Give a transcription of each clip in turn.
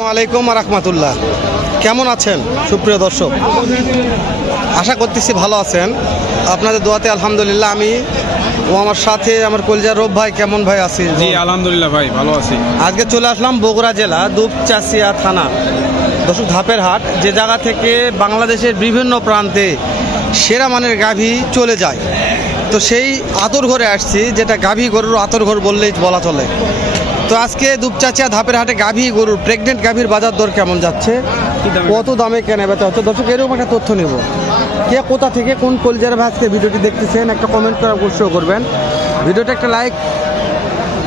আসসালামু আলাইকুম রাহমাতুল্লাহ। কেমন আছেন সুপ্রিয় দর্শক? আশা করতেছি ভালো আছেন। আপনাদের দোয়াতে আলহামদুলিল্লাহ আমি ও আমার সাথে আমার কলজার রব ভাই। কেমন ভাই আছি? জি আলহামদুলিল্লাহ ভাই ভালো আছি। আজকে চলে আসলাম বগুড়া জেলা দুপচাচিয়া থানা দর্শক ধাপের হাট, যে জায়গা থেকে বাংলাদেশের বিভিন্ন প্রান্তে সেরা মানের গাভী চলে যায়। তো সেই আতর ঘরে আসছি, যেটা গাভী গরুর আতর ঘর বললেই বলা চলে। তো আজকে দুপচাচিয়া ধাপের হাটে গাভী গরুর প্রেগনেন্ট গাভীর বাজার দর কেমন যাচ্ছে, কত দামে কেনা বেচা হচ্ছে, দর্শক এরকম একটা তথ্য নেব। কে কোথা থেকে কোন কলজার ভাই আজকে ভিডিওটি দেখতেছেন একটা কমেন্ট করে অবশ্যই করবেন। ভিডিওটা একটা লাইক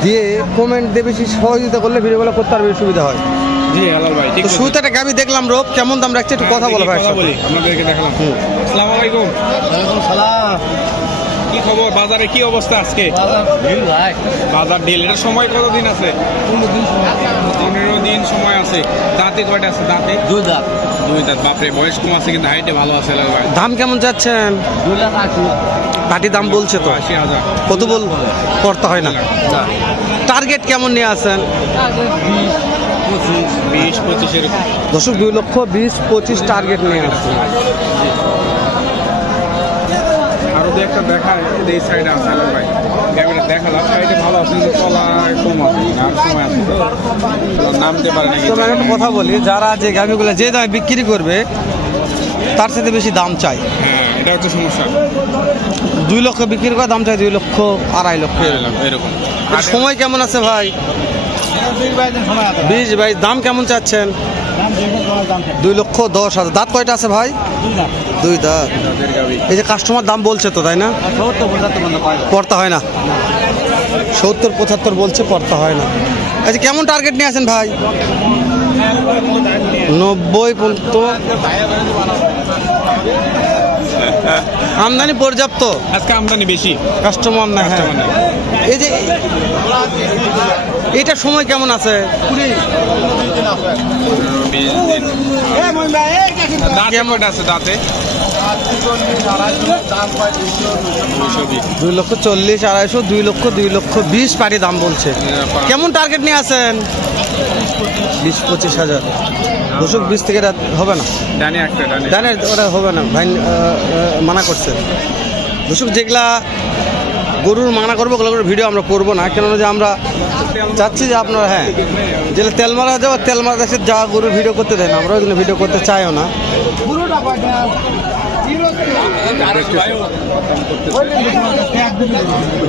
দিয়ে কমেন্ট দিয়ে বেশি সহযোগিতা করলে ভিডিওগুলো করতে আরো বেশি সুবিধা হয়। জি আলাল ভাই ঠিক তো আছে। শুরুতে একটা গাভী দেখলাম রোপ, কেমন দাম রাখছে একটু কথা বলো ভাই। কথা বলি আপনাদেরকে দেখালাম। আসসালামু আলাইকুম। ওয়ালাইকুম সালাম। কি খবর, বাজারে কি অবস্থা আজকে? বাজার ডিল এর সময় কতদিন আছে? 15 দিন সময় আছে। দাঁতে কয়টা আছে? দাঁতে দুই দাঁত। দুই দাঁত। বাপরে বয়স কম আছে কিন্তু হাইটে ভালো আছে আলাল ভাই। দাম কেমন যাচ্ছেন? 2,80,000। পাটি দাম বলছে তো 80,000 কত বল করতে হয় না। টার্গেট কেমন নিয়ে আসেন? 20-25 এরকম। দর্শক 2,20,25 টার্গেট নিয়ে আসছেন। আরো দু একটা দেখায় এই সাইডে আছে আলাল ভাই। ক্যামেরা দেখালাম সাইডে ভালো আছে কিন্তু তলা কম আছে, আর সময় আছে তো নামতে পারে না। তবে আমি একটা কথা বলি, যারা যে গাভিগুলো যে দামে বিক্রি করবে তার সাথে বেশি দাম চাই। হ্যাঁ এটা হচ্ছে সমস্যা। 2 লক্ষ বিক্রি করার দাম চাই 2 লক্ষ 2.5 লক্ষ এরকম। এর সময় কেমন আছে ভাই? 20-22 দাম কেমন চাচ্ছেন? 2,10,000। দাঁত কয়টা আছে ভাই? 2 দাঁত। এই যে কাস্টমার দাম বলছে তো তাই না, পড়তা হয় না। 70-75 বলছে, পড়তা হয় না। আচ্ছা কেমন টার্গেট নিয়ে আসেন ভাই? 90 পর্যন্ত। আমদানি পর্যাপ্ত, আজকে আমদানি বেশি, কাস্টমার না। হ্যাঁ কাস্টমার নেই। এই যে এটা সময় কেমন আছে? দাঁতে কয়টা আছে? দাঁতে 2,40,000, 2,50,000, 2,20,000 পাটি দাম বলছে। কেমন টার্গেট নিয়ে আসেন? 20-25,000। 220 থেকে হবে না, ডানে একটা ডানে জানেন ওটা হবে না ভাই, মানা করছে। দর্শক যেগুলা গরুর মানা করবো ওগুলো ভিডিও আমরা করবো না, কেননা যে আমরা চাচ্ছি যে আপনারা হ্যাঁ যেগুলো তেল মারা যাবো তেল মারা দেশের যা গরুর ভিডিও করতে দেয় না, আমরা ওইগুলো ভিডিও করতে চাইও না।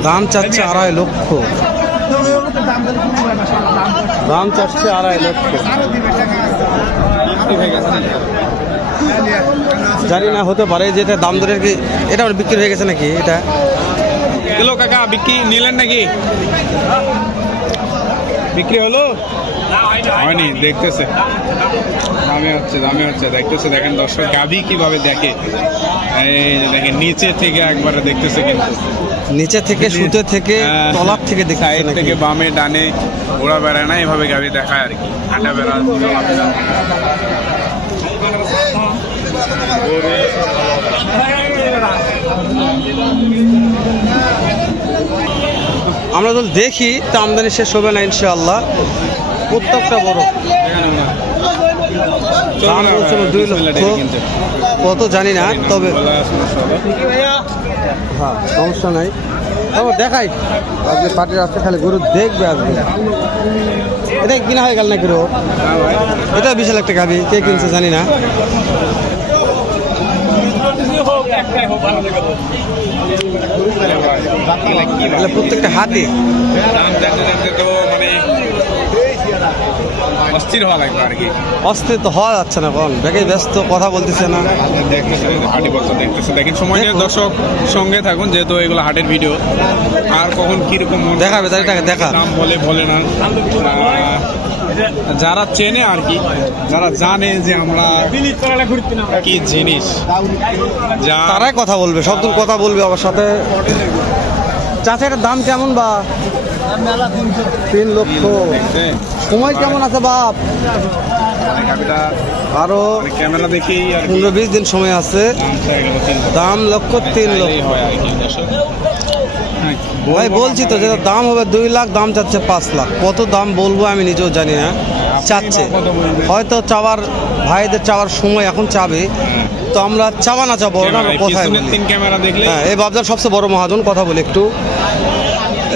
দাম চাচ্ছে 2.5 লক্ষ, দাম চাচ্ছে 2.5 লক্ষ। জানি না, হতে পারে যেটা দাম ধরে কি এটা বিক্রি হয়ে গেছে নাকি। এটা হ্যালো কাকা, বিক্রি নিলেন নাকি? বিক্রি হলো? হয়নি, দেখতেছে। দামে হচ্ছে দেখতেছে। দেখেন দর্শক গাভী কিভাবে দেখে, এই যে দেখেন নিচে থেকে একবারে দেখতেছে, কিন্তু নিচে থেকে সুতে থেকে তলার থেকে সাইড থেকে বামে ডানে ঘোরা বেড়ায় না, এভাবে গাভী দেখায় আর কি। হাঁটা বেড়া আমরা যদি দেখি তা আমদানি শেষ হবে না ইনশাআল্লাহ। প্রত্যেকটা বড় দাম বলছে 2 লক্ষ, কত জানি না, তবে হ্যাঁ সমস্যা নাই। তবে দেখাই আজকে পার্টির আসতে খালি গরু দেখবে আসবে। এটা কিনা হয়ে গেল নাকি রো? এটা বিশাল একটা গাভি, কে কিনছে জানি না। প্রত্যেকটা হাতে দাম জানতে জানতে তো মানে অস্থির হওয়া লাগবে আর কি। অস্থির তো হওয়া যাচ্ছে না, কোন দেখে ব্যস্ত কথা বলতেছে না। দেখতেছে হাটে বলতে দেখতেছে। দেখেন সময় নিয়ে দর্শক সঙ্গে থাকুন, যেহেতু এগুলো হাটের ভিডিও। আর কখন কিরকম দেখাবে তাই দেখা দাম বলে না, যারা চেনে আর কি, যারা জানে যে আমরা কি জিনিস তারাই কথা বলবে, সব কথা বলবে আমার সাথে। চাচা এটার দাম কেমন বা? 3 লক্ষ। সময় কেমন আছে বাপ? আরো ক্যামেরা দেখেই 15-20 দিন সময় আছে। দাম 3 লক্ষ। ভাই বলছি তো যেটা দাম হবে 2 লাখ, দাম চাচ্ছে 5 লাখ। কত দাম বলবো আমি নিজেও জানি না, চাচ্ছে। হয়তো চাওয়ার ভাইদের চাওয়ার সময় এখন চাবে, তো আমরা চাওয়া না চাবো না, আমরা কোথায় বলি। 3 ক্যামেরা দেখলে হ্যাঁ, এই বাবজার সবচেয়ে বড় মহাজন, কথা বলি একটু।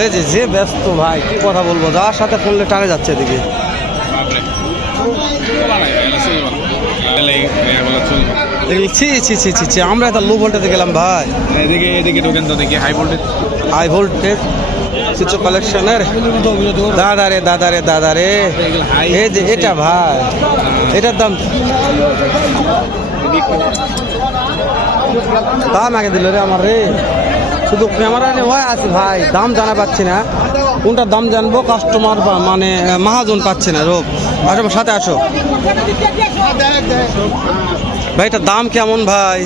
এই যে ব্যস্ত ভাই, কি কথা বলবো, যার সাথে ফোনলে টানে যাচ্ছে এদিকে। বাপরে চলা নাই তাহলে চলবে না, তাহলে এগুলো চলবে। ছি ছি ছি ছি ছি, আমরা একটা লো ভোল্টেজে গেলাম ভাই। এদিকে ঢোকেন তো দেখি হাই ভোল্টেজ। হাই ভোল্টেজ কিছু কালেকশনের। দাদা রে এই যে এটা ভাই, এটার দাম আগে দিল রে আমার রে। শুধু ক্যামেরা নিয়ে হয় আছে ভাই, দাম জানা পাচ্ছি না, কোনটার দাম জানবো। কাস্টমার মানে মহাজন পাচ্ছে না। রোগ আসো, আমার সাথে আসো ভাই। এটার দাম কেমন ভাই?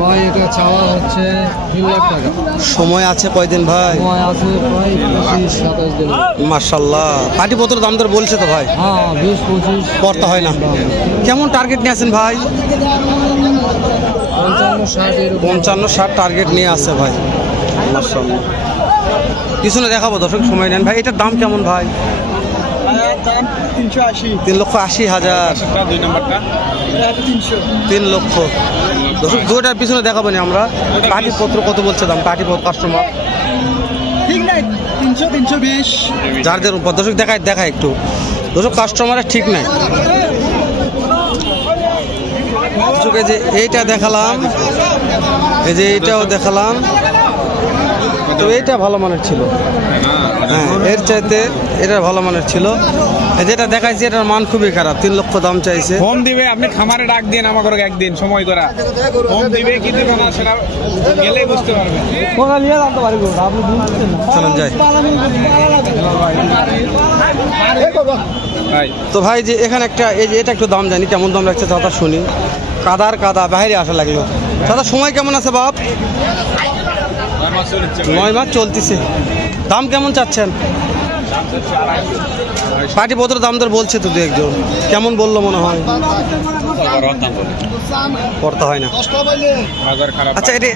ভাই এটা চাওয়া হচ্ছে 3 লাখ টাকা। সময় আছে কয়দিন ভাই? সময় আছে প্রায় 25-27 দিন। মাশাল্লাহ, পাটিপত্র দাম দর বলছে তো ভাই? হ্যাঁ 20-25 করতে হয় না। কেমন টার্গেট নিয়ে আছেন ভাই? 55-60 এরকম। 55-60 টার্গেট নিয়ে আসছে ভাই। মাশাল্লাহ, পিছনে দেখাবো দর্শক, সময় নেন ভাই। এটার দাম কেমন ভাই? 3,80,000। 2 নম্বরটা 3 লক্ষ। দর্শক দুটার পিছনে দেখাবো না আমরা। পাটিপত্র কত বলছে দাম? পাটিপত্র কাস্টমার যার উপর দর্শক দেখায় একটু। দর্শক কাস্টমারের ঠিক নাই। দর্শক এই যে এইটা দেখালাম, এই যে এইটাও দেখালাম, তো এইটা ভালো মানের ছিল। হ্যাঁ, এর চাইতে এটা ভালো মানের ছিল। যেটা দেখাইছি এটার মান খুবই খারাপ, 3 লক্ষ দাম চাইছে। ফোন দিবে, আপনি খামারে ডাক দিন আমাকে একদিন সময় করা। ফোন দিবে কি দিবে না সেটা গেলে বুঝতে পারবেন। চলেন যাই। ভাই তো ভাই যে এখানে একটা, এই যে এটা একটু দাম জানি কেমন দাম রাখছে দাদা, শুনি। কাদা বাইরে আসা লাগলো। দাদা সময় কেমন আছে বাপ? 9 মাস চলতেছে। দাম কেমন চাচ্ছেন? পাটিপত্র দাম দর বলছে তো 2-1 জন। কেমন বললো মনে হয়? করতে হয় না। বাজার খারাপ। আচ্ছা, এটা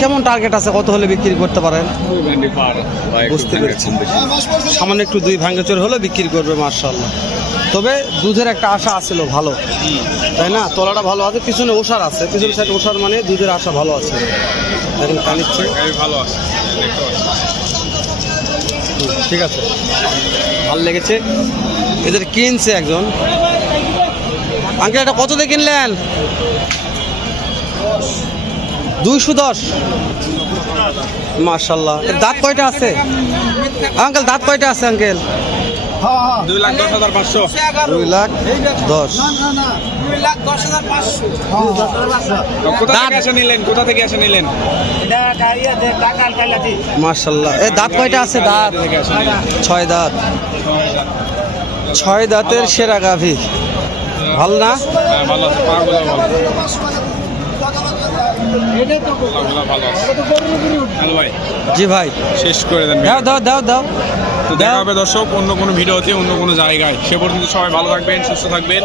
কেমন টার্গেট আছে, কত হলে বিক্রি করতে পারেন? বুঝতে পেরেছি, সামান্য একটু 2 ভাঙাচোর হলে বিক্রি করবে মাশাআল্লাহ। তবে দুধের একটা আশা আছিল ভালো, তাই না? তলাটা ভালো আছে, পিছনে ওষার আছে, পিছনে সাইড ওষার, মানে দুধের আশা ভালো আছে। এখন কানিচ্ছে ভালো আছে, দেখতে পাচ্ছি। ঠিক আছে, ভালো লেগেছে। এদের কিনছে একজন। আঙ্কেল এটা কত দিয়ে কিনলেন? 210। মাশাআল্লাহ। এর দাঁত কয়টা আছে আঙ্কেল? দাঁত কয়টা আছে আঙ্কেল? 2,10,500। 2,10,000। কোথা থেকে এসে নিলেন? মাশাআল্লাহ। এ দাঁত কয়টা আছে? দাঁত 6 দাঁত। 6 দাঁতের সেরা গাভী। ভালো না? হ্যাঁ, ভালো আছে, পাগুলো ভালো। ভালো আছে। হ্যালো ভাই, জি ভাই, শেষ করে দেন। দাও। তো দেখা হবে দর্শক অন্য কোনো ভিডিওতে, অন্য কোনো জায়গায়। সে পর্যন্ত সবাই ভালো থাকবেন, সুস্থ থাকবেন।